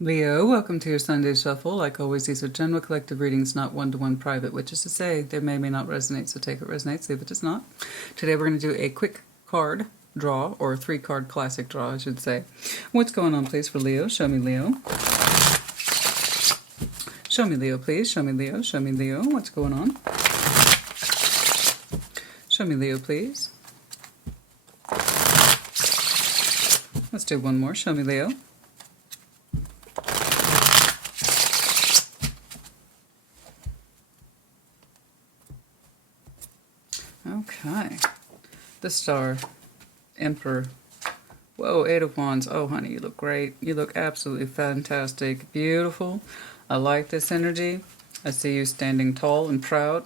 Leo, welcome to your Sunday Shuffle. Like always, these are general collective readings, not one-to-one private, which is to say they may not resonate, so take it resonates, leave it does not. Today we're going to do a quick card draw, or a three-card classic draw, I should say. What's going on, please, for Leo? Show me Leo. Show me Leo, please. Show me Leo. Show me Leo. What's going on? Show me Leo, please. Let's do one more. Show me Leo. Okay. The Star. Emperor. Whoa, Eight of Wands. Oh, honey, you look great. You look absolutely fantastic. Beautiful. I like this energy. I see you standing tall and proud.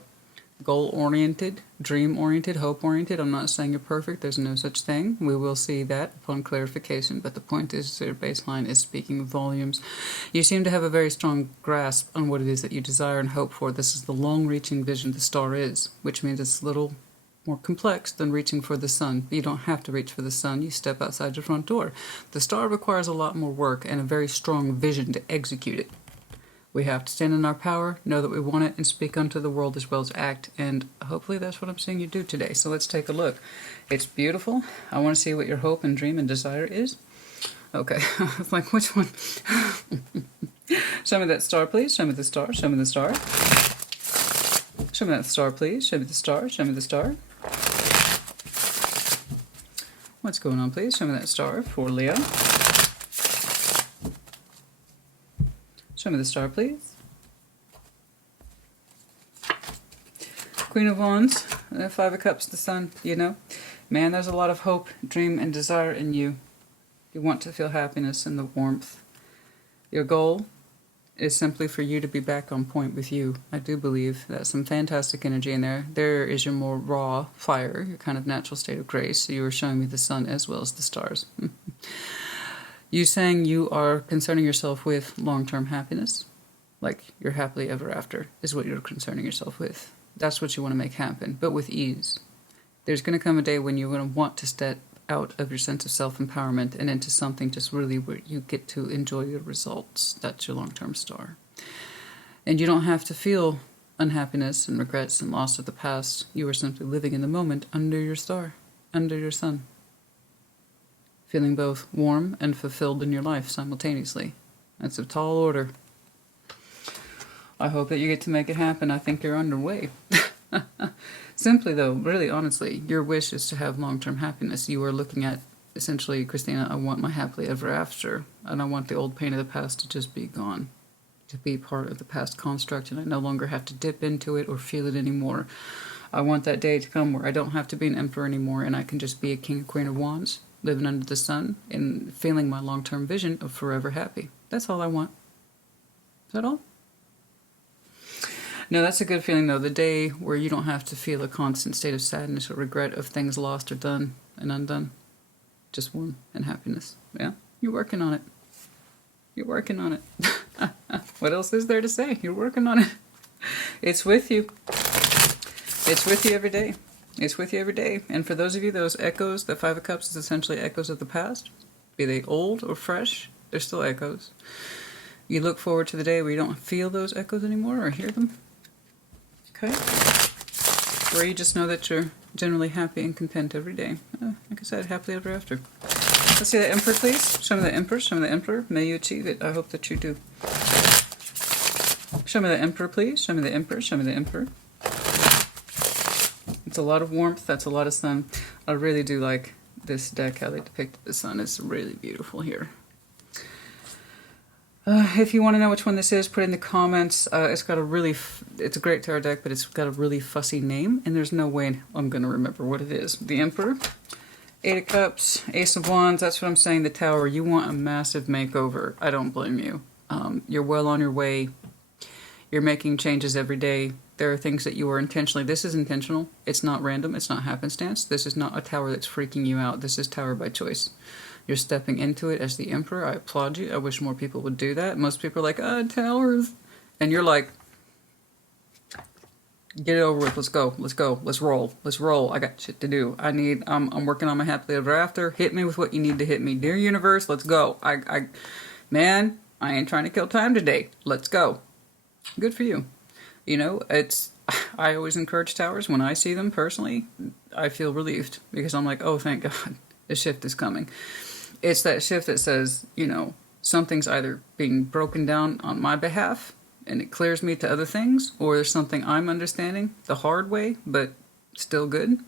Goal-oriented, dream-oriented, hope-oriented. I'm not saying you're perfect. There's no such thing. We will see that upon clarification. But the point is that your baseline is speaking volumes. You seem to have a very strong grasp on what it is that you desire and hope for. This is the long-reaching vision the Star is, which means it's a little more complex than reaching for the sun. You don't have to reach for the sun. You step outside your front door. The Star requires a lot more work and a very strong vision to execute it. We have to stand in our power, know that we want it, and speak unto the world as well as act. And hopefully that's what I'm seeing you do today. So let's take a look. It's beautiful. I want to see what your hope and dream and desire is. Okay. It's like, which one? Show me that star, please. Show me the star. Show me the star. Show me that star, please. Show me the star. Show me the star. What's going on, please? Show me that star for Leo. Show me the star, please. Queen of Wands, Five of Cups, the Sun, you know. Man, there's a lot of hope, dream, and desire in you. You want to feel happiness and the warmth. Your goal is simply for you to be back on point with you. I do believe that's some fantastic energy in there. There is your more raw fire, your kind of natural state of grace. So you are showing me the sun as well as the stars. You saying you are concerning yourself with long-term happiness, like you're happily ever after, is what you're concerning yourself with. That's what you want to make happen, but with ease. There's going to come a day when you're going to want to step out of your sense of self-empowerment and into something just really where you get to enjoy your results. That's your long-term star. And you don't have to feel unhappiness and regrets and loss of the past. You are simply living in the moment under your star, under your sun. Feeling both warm and fulfilled in your life simultaneously. That's a tall order. I hope that you get to make it happen. I think you're underway. Simply though, really honestly, your wish is to have long-term happiness. You are looking at, essentially, Christina, I want my happily ever after. And I want the old pain of the past to just be gone. To be part of the past construct, and I no longer have to dip into it or feel it anymore. I want that day to come where I don't have to be an emperor anymore and I can just be a king or queen of wands, living under the sun and feeling my long-term vision of forever happy. That's all I want. Is that all? No, that's a good feeling, though. The day where you don't have to feel a constant state of sadness or regret of things lost or done and undone. Just warm and happiness. Yeah? You're working on it. You're working on it. What else is there to say? You're working on it. It's with you. It's with you every day. It's with you every day. And for those of you, those echoes, the Five of Cups is essentially echoes of the past. Be they old or fresh, they're still echoes. You look forward to the day where you don't feel those echoes anymore or hear them. Okay? Where you just know that you're generally happy and content every day. Like I said, happily ever after. Let's see the Emperor, please. Show me the Emperor. Show me the Emperor. May you achieve it. I hope that you do. Show me the Emperor, please. Show me the Emperor. Show me the Emperor. It's a lot of warmth. That's a lot of sun. I really do like this deck, how they depicted the sun. It's really beautiful here. If you want to know which one this is, put it in the comments. It's got a really, it's a great tarot deck, but it's got a really fussy name, and there's no way I'm going to remember what it is. The Emperor, Eight of Cups, Ace of Wands, that's what I'm saying, the Tower. You want a massive makeover. I don't blame you. You're well on your way. You're making changes every day. There are things that you are intentionally, this is intentional. It's not random. It's not happenstance. This is not a tower that's freaking you out. This is tower by choice. You're stepping into it as the Emperor. I applaud you. I wish more people would do that. Most people are like, towers. And you're like, get it over with. Let's go. Let's go. Let's roll. Let's roll. I got shit to do. I'm working on my happily ever after. Hit me with what you need to hit me. Dear universe, let's go. Man, I ain't trying to kill time today. Let's go. Good for you. You know, I always encourage towers. When I see them personally, I feel relieved because I'm like, oh, thank God, the shift is coming. It's that shift that says, you know, something's either being broken down on my behalf and it clears me to other things, or there's something I'm understanding the hard way, but still good,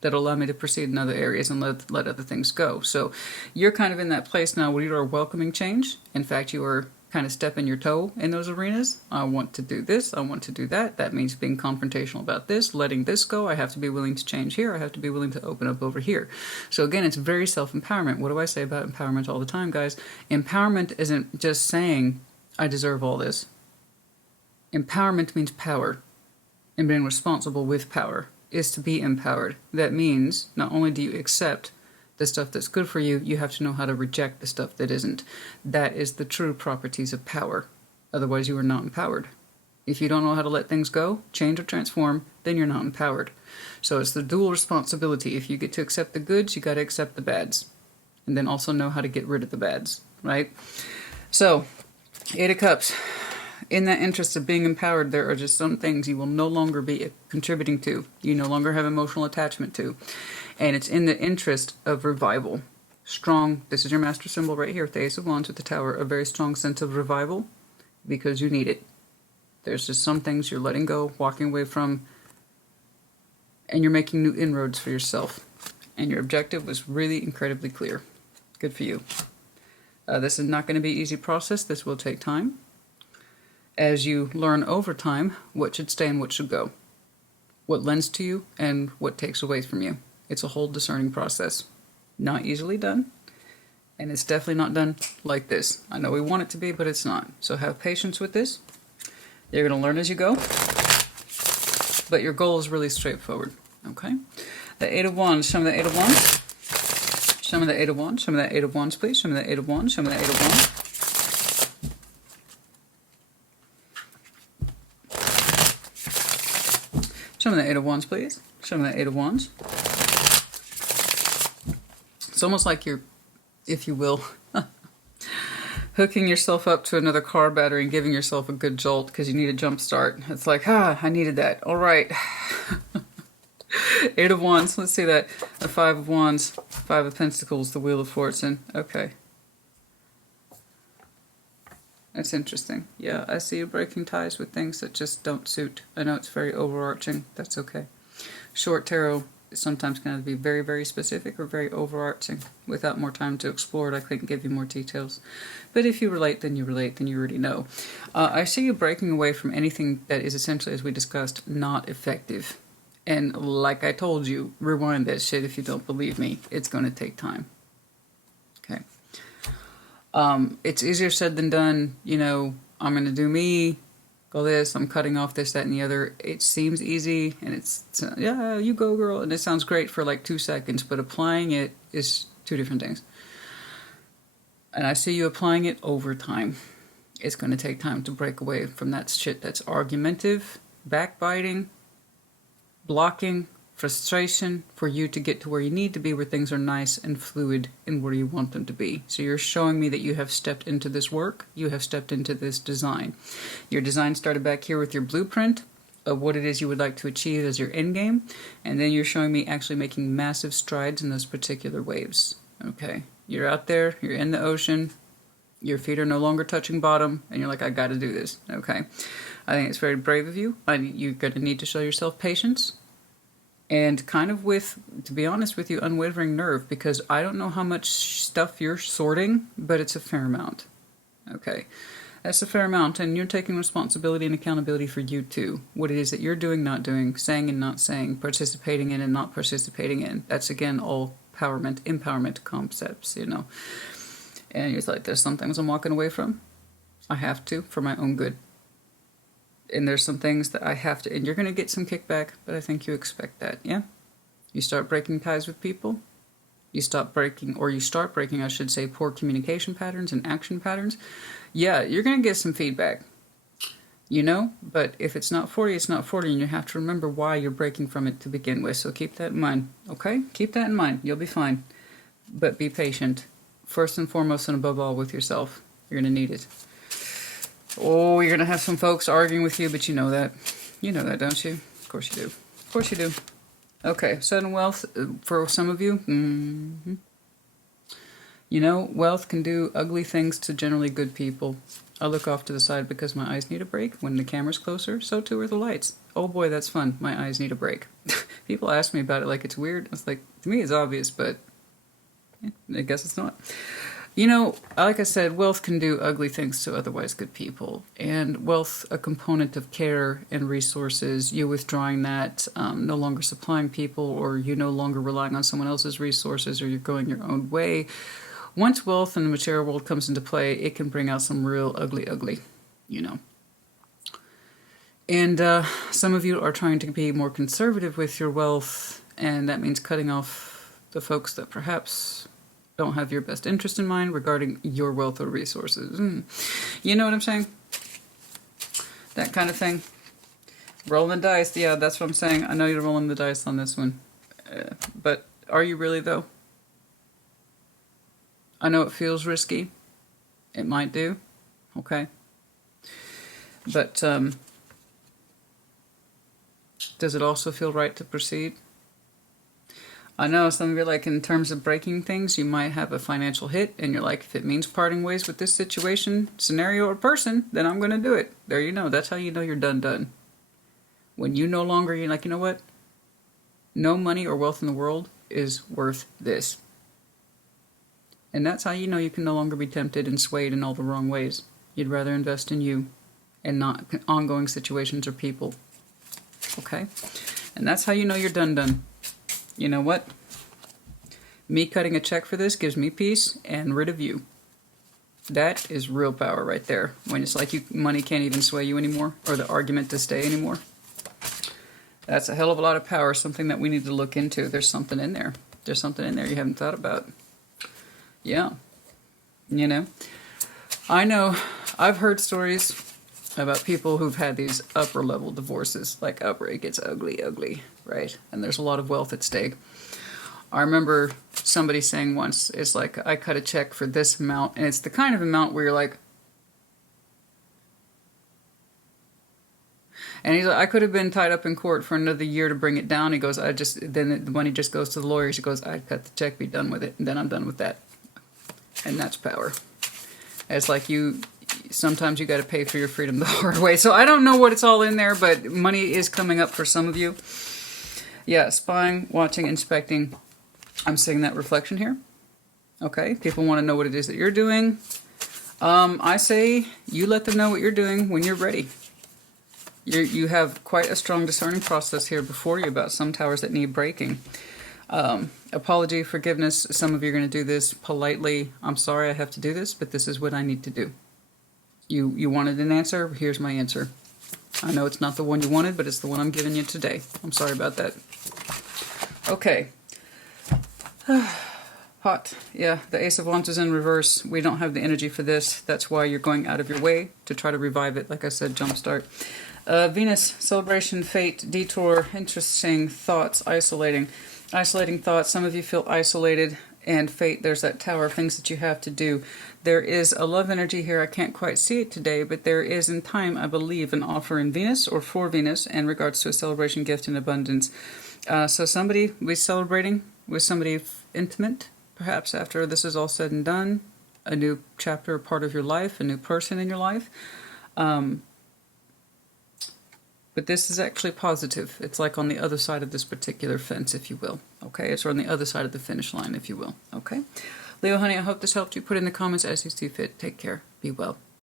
that'll allow me to proceed in other areas and let other things go. So you're kind of in that place now where you are welcoming change. In fact, you are kind of stepping your toe in those arenas. I want to do this. I want to do that. That means being confrontational about this, letting this go. I have to be willing to change here. I have to be willing to open up over here. So again, it's very self-empowerment. What do I say about empowerment all the time, guys? Empowerment isn't just saying, I deserve all this. Empowerment means power. And being responsible with power is to be empowered. That means not only do you accept the stuff that's good for you, you have to know how to reject the stuff that isn't. That is the true properties of power. Otherwise, you are not empowered. If you don't know how to let things go, change or transform, then you're not empowered. So it's the dual responsibility. If you get to accept the goods, you got to accept the bads. And then also know how to get rid of the bads, right? So, 8 of Cups. In that interest of being empowered, there are just some things you will no longer be contributing to. You no longer have emotional attachment to. And it's in the interest of revival. Strong, this is your master symbol right here with the Ace of Wands with the Tower, a very strong sense of revival because you need it. There's just some things you're letting go, walking away from, and you're making new inroads for yourself. And your objective was really incredibly clear. Good for you. This is not going to be an easy process. This will take time. As you learn over time what should stay and what should go. What lends to you and what takes away from you. It's a whole discerning process. Not easily done. And it's definitely not done like this. I know we want it to be, but it's not. So have patience with this. You're going to learn as you go. But your goal is really straightforward. Okay? The 8 of Wands. Show me the 8 of Wands. Show me the 8 of Wands. Show me the 8 of Wands, please. Show me the 8 of Wands. Show me the 8 of Wands. Show me the 8 of Wands, please. Show me the 8 of Wands. It's almost like you're, if you will, hooking yourself up to another car battery and giving yourself a good jolt because you need a jump start. It's like, I needed that. All right. 8 of Wands. Let's see that. The 5 of Wands. 5 of Pentacles. The Wheel of Fortune. Okay. That's interesting. Yeah, I see you breaking ties with things that just don't suit. I know it's very overarching. That's okay. Short tarot is sometimes going to be very, very specific or very overarching. Without more time to explore it, I couldn't give you more details. But if you relate, then you relate, then you already know. I see you breaking away from anything that is essentially, as we discussed, not effective. And like I told you, rewind that shit if you don't believe me. It's going to take time. Okay. It's easier said than done. You know, I'm going to do me, go this, I'm cutting off this, that, and the other. It seems easy, and it's yeah, you go, girl. And it sounds great for like 2 seconds, but applying it is 2 different things. And I see you applying it over time. It's going to take time to break away from that shit that's argumentative, backbiting, blocking, frustration for you to get to where you need to be, where things are nice and fluid and where you want them to be. So you're showing me that you have stepped into this work, you have stepped into this design. Your design started back here with your blueprint of what it is you would like to achieve as your end game, and then you're showing me actually making massive strides in those particular waves. Okay, you're out there, you're in the ocean, your feet are no longer touching bottom, and you're like, I gotta do this. Okay, I think it's very brave of you. You're gonna need to show yourself patience. And kind of with, to be honest with you, unwavering nerve, because I don't know how much stuff you're sorting, but it's a fair amount. Okay, that's a fair amount, and you're taking responsibility and accountability for you too. What it is that you're doing, not doing, saying and not saying, participating in and not participating in. That's again all empowerment concepts, you know. And you're like, there's some things I'm walking away from. I have to, for my own good. And there's some things that I have to, and you're going to get some kickback, but I think you expect that, yeah? You start breaking ties with people, you start breaking, I should say, poor communication patterns and action patterns. Yeah, you're going to get some feedback, you know? But if it's not 40, it's not 40, and you have to remember why you're breaking from it to begin with. So keep that in mind, okay? Keep that in mind. You'll be fine. But be patient, first and foremost and above all with yourself. You're going to need it. Oh, you're going to have some folks arguing with you, but you know that. You know that, don't you? Of course you do. Of course you do. Okay, sudden wealth for some of you. You know, wealth can do ugly things to generally good people. I look off to the side because my eyes need a break. When the camera's closer, so too are the lights. Oh boy, that's fun. My eyes need a break. People ask me about it like it's weird. It's like, to me it's obvious, but I guess it's not. You know, like I said, wealth can do ugly things to otherwise good people. And wealth, a component of care and resources, you withdrawing that, no longer supplying people, or you no longer relying on someone else's resources, or you're going your own way. Once wealth in the material world comes into play, it can bring out some real ugly, you know. And some of you are trying to be more conservative with your wealth, and that means cutting off the folks that perhaps don't have your best interest in mind regarding your wealth or resources. You know what I'm saying? That kind of thing. Rolling the dice. Yeah, that's what I'm saying. I know you're rolling the dice on this one. But are you really, though? I know it feels risky. It might do. Okay. But does it also feel right to proceed? I know some of you, like, in terms of breaking things, you might have a financial hit, and you're like, if it means parting ways with this situation, scenario, or person, then I'm going to do it. There you know. That's how you know you're done. When you no longer, you're like, you know what? No money or wealth in the world is worth this. And that's how you know you can no longer be tempted and swayed in all the wrong ways. You'd rather invest in you and not ongoing situations or people. Okay? And that's how you know you're done. You know what? Me cutting a check for this gives me peace and rid of you. That is real power right there. When it's like money can't even sway you anymore, or the argument to stay anymore. That's a hell of a lot of power, something that we need to look into. There's something in there. There's something in there you haven't thought about. Yeah. You know? I know, I've heard stories about people who've had these upper level divorces, like where it gets ugly, right? And there's a lot of wealth at stake. I remember somebody saying once, it's like, I cut a check for this amount, and it's the kind of amount where you're like, and he's like, I could have been tied up in court for another year to bring it down. He goes, then the money just goes to the lawyers. He goes, I cut the check, be done with it, and then I'm done with that. And that's power. It's like sometimes you got to pay for your freedom the hard way. So I don't know what it's all in there, but money is coming up for some of you. Yeah, spying, watching, inspecting. I'm seeing that reflection here. Okay, people want to know what it is that you're doing. I say you let them know what you're doing when you're ready. You have quite a strong discerning process here before you about some towers that need breaking. Apology, forgiveness. Some of you are going to do this politely. I'm sorry I have to do this, but this is what I need to do. You wanted an answer? Here's my answer. I know it's not the one you wanted, but it's the one I'm giving you today. I'm sorry about that. Okay. Hot. Yeah, the Ace of Wands is in reverse. We don't have the energy for this. That's why you're going out of your way to try to revive it. Like I said, jumpstart. Venus, celebration, fate, detour, interesting thoughts, isolating. Isolating thoughts. Some of you feel isolated. And fate, there's that tower of things that you have to do. There is a love energy here. I can't quite see it today, but there is in time, I believe, an offer in Venus or for Venus in regards to a celebration, gift, and abundance. So somebody will be celebrating with somebody intimate, perhaps after this is all said and done. A new chapter, part of your life, a new person in your life. But this is actually positive. It's like on the other side of this particular fence, if you will. Okay, it's on the other side of the finish line, if you will. Okay, Leo, honey, I hope this helped you. Put in the comments as you see fit. Take care. Be well.